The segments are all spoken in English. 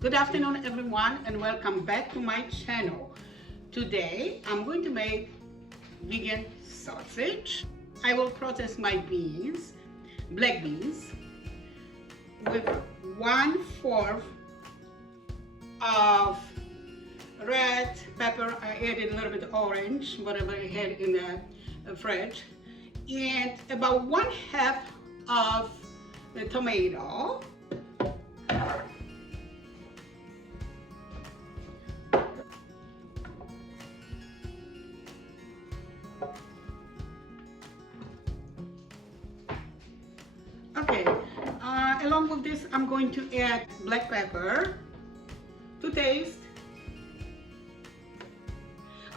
Good afternoon everyone and welcome back to my channel. Today I'm going to make vegan sausage. I will process my beans, black beans, with 1/4 of red pepper. I added a little bit of orange, whatever I had in the fridge, and about 1/2 of the tomato. Okay, along with this, I'm going to add black pepper to taste.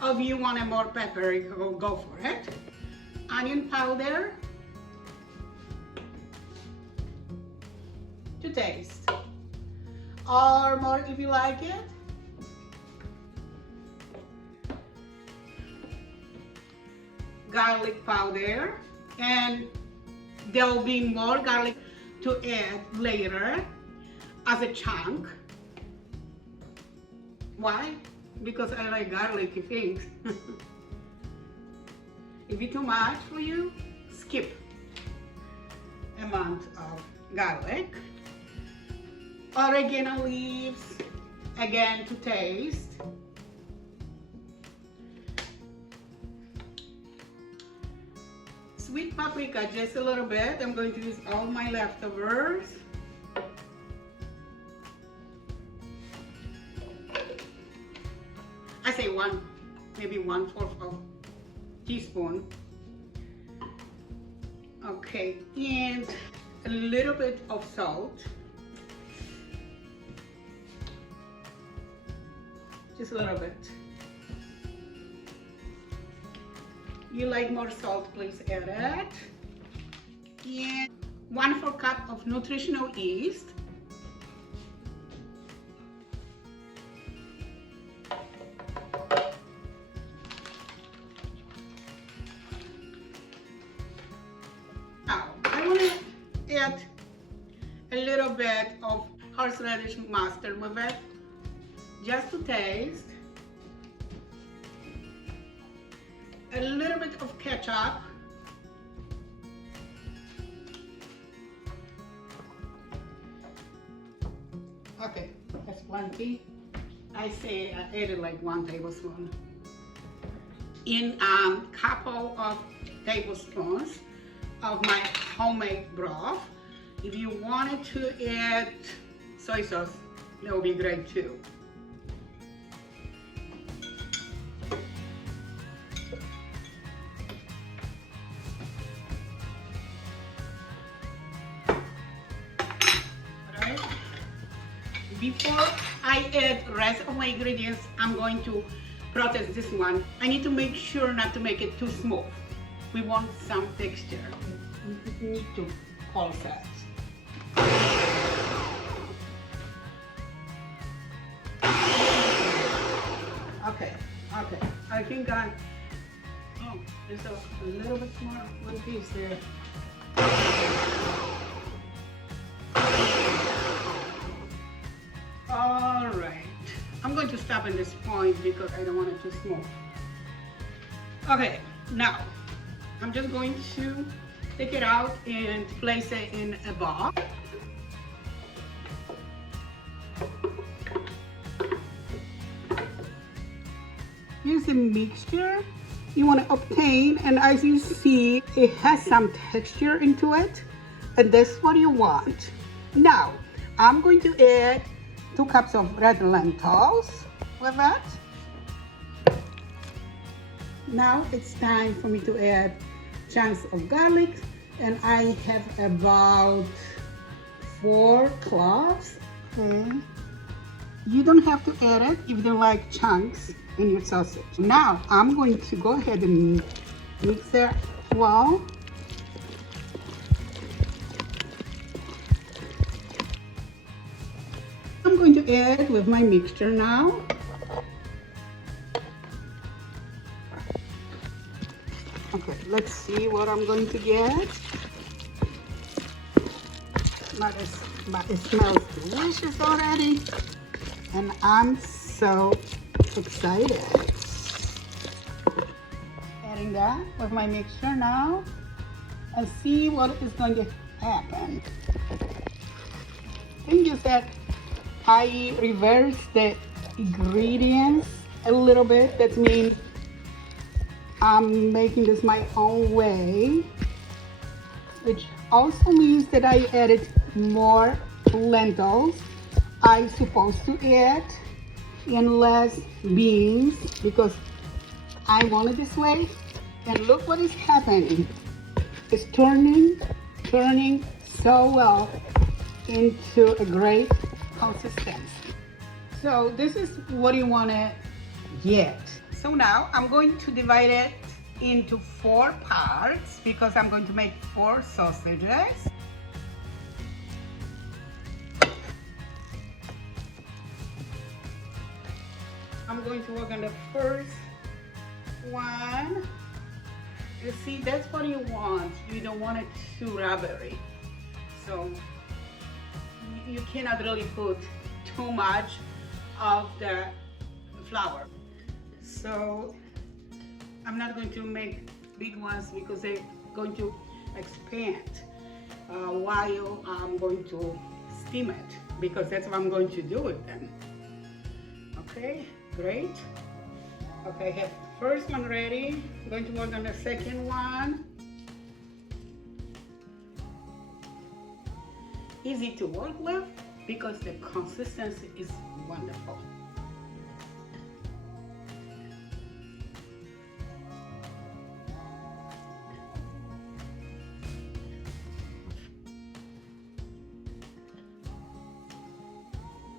If you want a more pepper, go for it. Onion powder to taste, or more if you like it. Garlic powder, and there will be more garlic to add later as a chunk. Why? Because I like garlicky things. If it's too much for you, skip amount of garlic. Oregano leaves, again to taste. Sweet paprika, just a little bit. I'm going to use all my leftovers. I say maybe 1/4 of teaspoon. Okay, and a little bit of salt. Just a little bit. You like more salt, please add it. And 1/4 cup of nutritional yeast. Now, I want to add a little bit of horseradish mustard with it, just to taste. A little bit of ketchup. Okay, that's plenty. I say I added like 1 tablespoon. In a couple of tablespoons of my homemade broth. If you wanted to add soy sauce, that would be great too. Before I add the rest of my ingredients, I'm going to process this one. I need to make sure not to make it too smooth. We want some texture. We need to pulse that. Okay. I think there's a little bit more, one piece there. All right, I'm going to stop at this point because I don't want it too smooth. Okay, now I'm just going to take it out and place it in a bowl. Here's the mixture you want to obtain, and as you see, it has some texture into it, and that's what you want. Now, I'm going to add 2 cups of red lentils with that. Now it's time for me to add chunks of garlic, and I have about 4 cloves. Okay. You don't have to add it if you don't like chunks in your sausage. Now I'm going to go ahead and mix that well. I'm going to add with my mixture now. Okay, let's see what I'm going to get. But it smells delicious already. and I'm so excited. Adding that with my mixture now and see what is going to happen. Thing is that I reverse the ingredients a little bit. That means I'm making this my own way, which also means that I added more lentils. I'm supposed to add in less beans because I want it this way. And look what is happening. It's turning so well into a great consistency. So this is what you want to get. So now I'm going to divide it into 4 parts because I'm going to make 4 sausages. I'm going to work on the first one. You see, that's what you want. You don't want it too rubbery. So you cannot really put too much of the flour. So I'm not going to make big ones because they're going to expand while I'm going to steam it, because that's what I'm going to do with them. Okay, great. Okay, I have first one ready. I'm going to work on the second one. Easy to work with because the consistency is wonderful.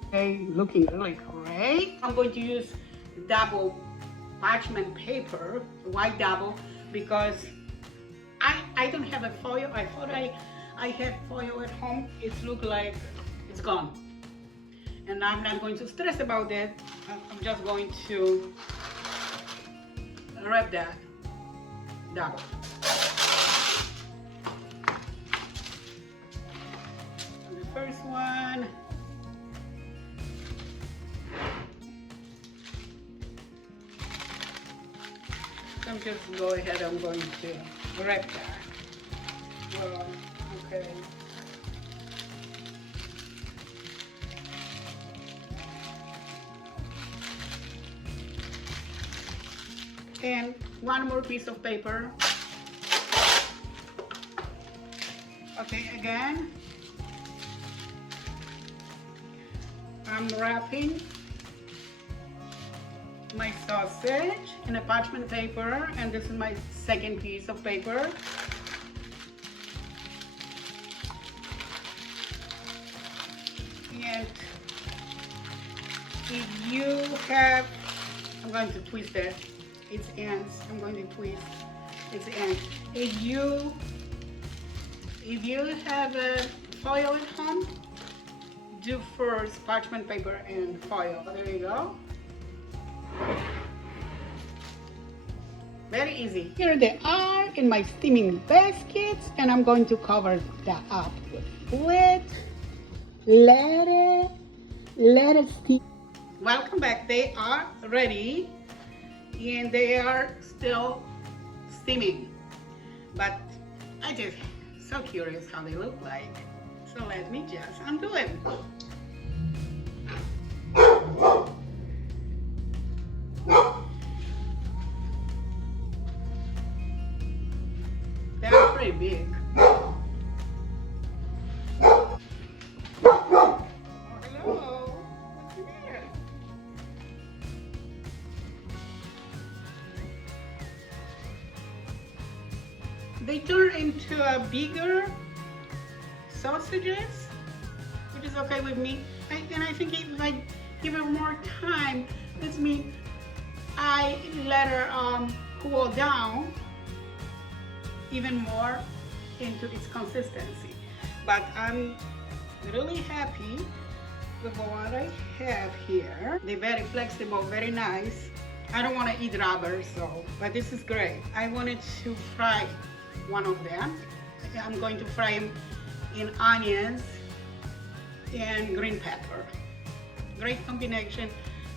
Okay, looking really great. I'm going to use double parchment paper, white double, because I don't have a foil. I thought I had foil at home. It looked like it's gone. And I'm not going to stress about that. I'm just going to wrap that double. And the first one. I'm just go ahead, I'm going to wrap that. Well, okay. And one more piece of paper. Okay, again, I'm wrapping my sausage in a parchment paper, and this is my second piece of paper. And if you have, I'm going to twist it, its ends. I'm going to twist its ends. If you have a foil at home, do first parchment paper and foil. There you go. Very easy. Here they are in my steaming baskets, and I'm going to cover that up with lid. Let it steam. Welcome back. They are ready, and they are still steaming. But I just so curious how they look like. So let me just undo it. They're pretty big. Oh, hello. What's here? They turn into a bigger sausages, which is okay with me. And I think if I give her more time, this means I let her cool down even more into its consistency. But I'm really happy with what I have here. They're very flexible, very nice. I don't want to eat rubber, but this is great. I wanted to fry one of them. I'm going to fry them in onions and green pepper. great combination,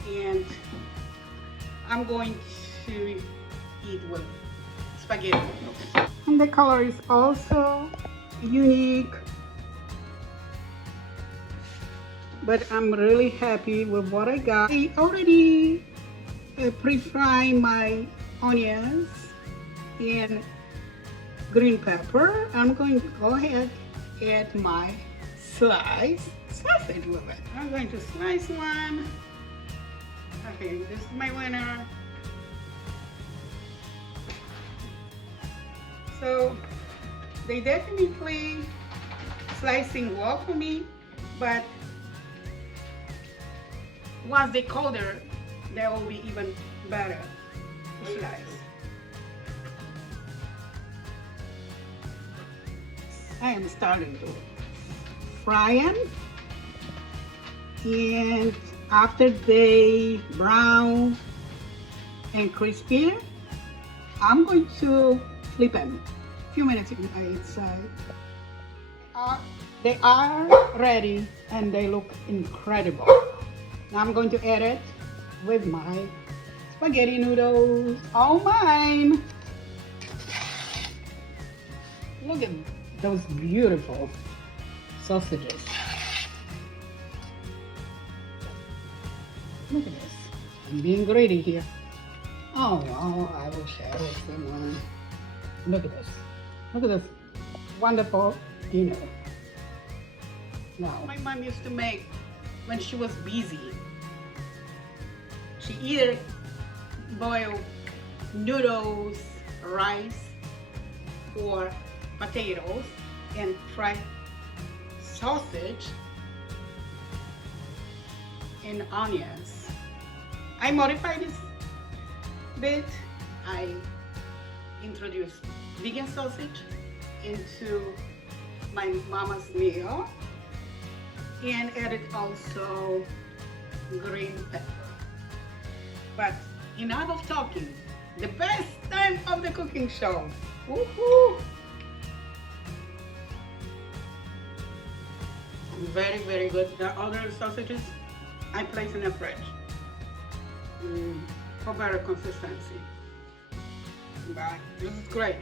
and I'm going to eat with spaghetti noodles. And the color is also unique, but I'm really happy with what I got. I already pre-fry my onions and green pepper. I'm going to go ahead and add my sliced sausage with it. I'm going to slice one. Okay, this is my winner. So they definitely slicing well for me, but once they colder, they will be even better to slice. I am starting to fry them, and after they brown and crispy, I'm going to flip them a few minutes inside. They are ready and they look incredible. Now I'm going to add it with my spaghetti noodles, all mine. Look at those beautiful sausages. Look at this. I'm being greedy here. Oh, well, I will share with someone. Look at this. Look at this wonderful dinner. Now, my mom used to make when she was busy. She either boiled noodles, rice, or potatoes and fried sausage and onions. I modified this bit. I introduced vegan sausage into my mama's meal and added also green pepper. But enough of talking. The best time of the cooking show. Woohoo! Very, very good. The other sausages I place in the fridge for better consistency. But this is great.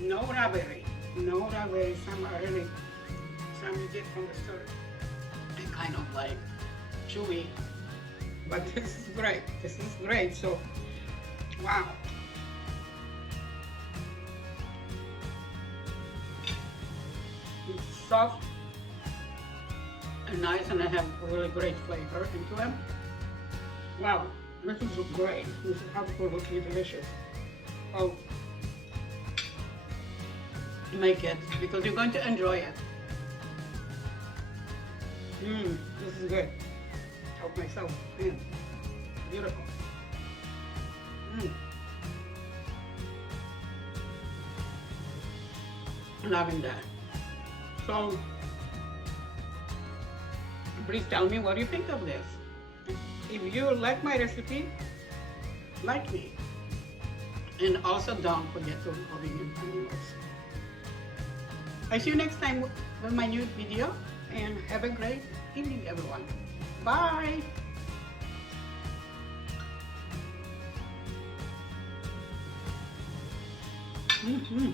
No rubbery. No rubbery. Some are really, some you get from the store. They're kind of like chewy. But this is great. This is great. So, wow. It's soft and nice, and I have a really great flavor into them. Wow, this is great. This is absolutely delicious. Oh, make it because you're going to enjoy it. This is good. Help myself. Beautiful. Loving that. So, please tell me what you think of this. If you like my recipe, like me. And also don't forget to love vegan animals. I see you next time with my new video, and have a great evening, everyone. Bye. Mm-hmm.